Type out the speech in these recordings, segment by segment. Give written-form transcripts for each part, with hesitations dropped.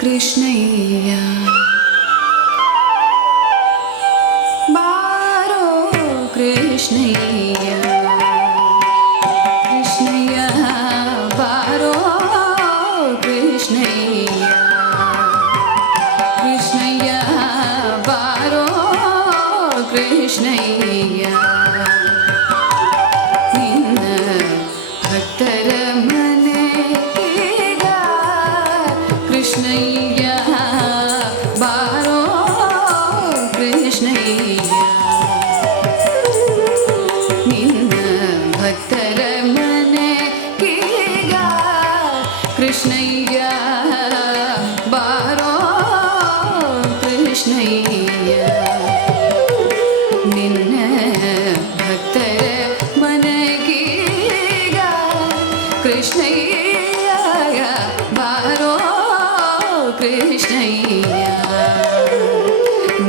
ಕೃಷ್ಣಯ್ಯ ಬಾರೋ ಕೃಷ್ಣಯ್ಯ ಕೃಷ್ಣಯ್ಯ ಬಾರೋ ಕೃಷ್ಣಯ್ಯ ಕೃಷ್ಣಯ್ಯ ಬಾರೋ ಕೃಷ್ಣಯ್ಯ ನಿನ್ನ ಭಕ್ತರ ಮನೆಗೀಗ ಕೃಷ್ಣಯ್ಯ ಬಾರೋ ಕೃಷ್ಣಯ್ಯ ನಿನ್ನ ಭಕ್ತರ ಮನೆಗೀಗ ಕೃಷ್ಣಯ್ಯ ಬಾರೋ ಕೃಷ್ಣಯ್ಯ ನಿನ್ನ ಭಕ್ತರ ಮನೆಗೀಗ ಕೃಷ್ಣಯ್ಯ ಬಾರೋ ಕೃಷ್ಣಯ್ಯ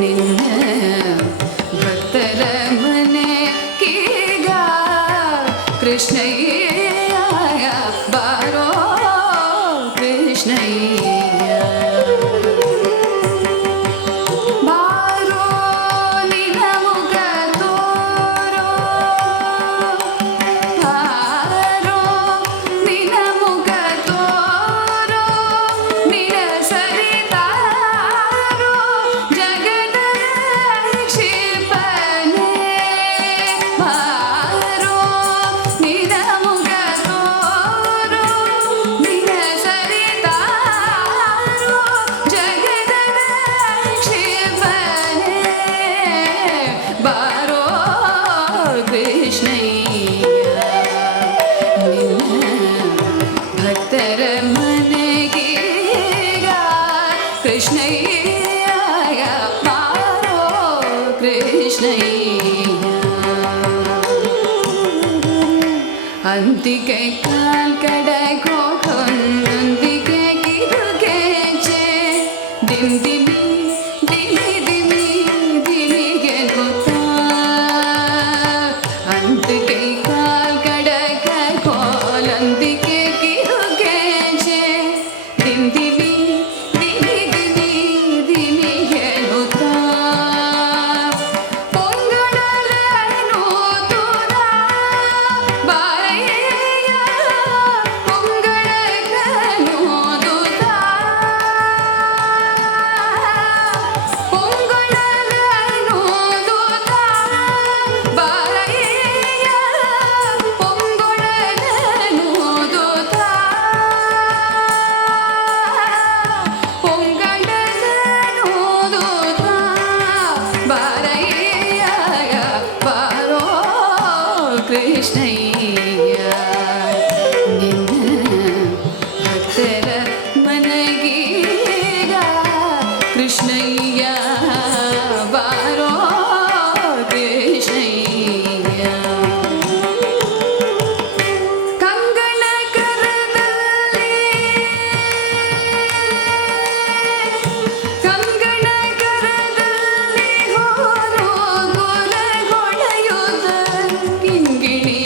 ನಿನ್ನ ಭಕ್ತರ ಮನೆಗೀಗ ಕೃಷ್ಣಯ್ಯ ಬಾರೋ ಕೃಷ್ಣಯ್ಯ ಬಾರೋ ನಿನ್ನ ಮುಖ ತೋರೋ ಬಾರೋ ನಿನ್ನ ಮುಖ ತೋರೋ ನಿನ್ನ ಸರಿತಾರೋ ಜಗದ ಕ್ಷಿಪಣೆ ಬಾರೋ ನಿನ್ನ ಮುಖ ತೋರೋ ನಿನ್ನ ಸರಿತಾರೋ ಜಗದ ಕ್ಷಿಪಣೆ ಬಾರೋ ಕೃಷ್ಣಯ್ಯ ನಿನ್ನ ಭಕ್ತರ ಮನೆಗೀಗ ಕೃಷ್ಣಯ್ಯ ಬಾರೋ ಕೃಷ್ಣಯ್ಯ ಅಂತಿಕೆ ಕಾಲ್ ಕಡೆಗೋಕೊಂದೊಂದಿಗೆ ಕಿರುಗೆಜೆ ದಿಮ್ ದಿಮಿ ದಿಮಿ ದಿಮಿ ದಿಮಿಗೆ ಗೊತ್ತಾ ಅಂತಿಕೆ ಕಾಲ್ ಕಡೆಗೋಲೊಂದಿಗೆ ಕಿರುಗೆಜೆ ದಿಮ್ ದಿಮಿ ದಿಮಿ ದಿಮಿ ದಿಮಿಗೆ ಗೊತ್ತಾ ಪೊಂಗಡಲೇನು ತೂರ ಬಾರಯ್ಯ ಪೊಂಗಡಲೇನು ದೂತ ಪೊಂಗಡಲೇನು ದೂತ ಬಾರಯ್ಯ ಪೊಂಗಡಲೇನು ದೂತ ಪೊಂಗಡಲೇನು ದೂತ ಬಾರಯ್ಯ ಬಾರೋ ಕೃಷ್ಣಯ್ಯ ನಿನ್ನ ಭಕ್ತರ ಮನೆಗೀಗ ಕೃಷ್ಣಯ್ಯ ಬಾರೋ ಕೃಷ್ಣಯ್ಯ ಕಂಗಣ ಕರದಲ್ಲಿ ಕಂಗಣ ಕರದಲ್ಲಿ ಹೋರೋ ಗುಲಗೊಳೆಯುತ್ತ ಕಿಂಗಿಣಿ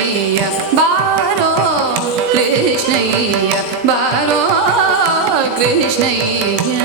ಕೃಷ್ಣಯ್ಯ ಬಾರೋ ಕೃಷ್ಣಯ್ಯ ಬಾರೋ ಕೃಷ್ಣಯ್ಯ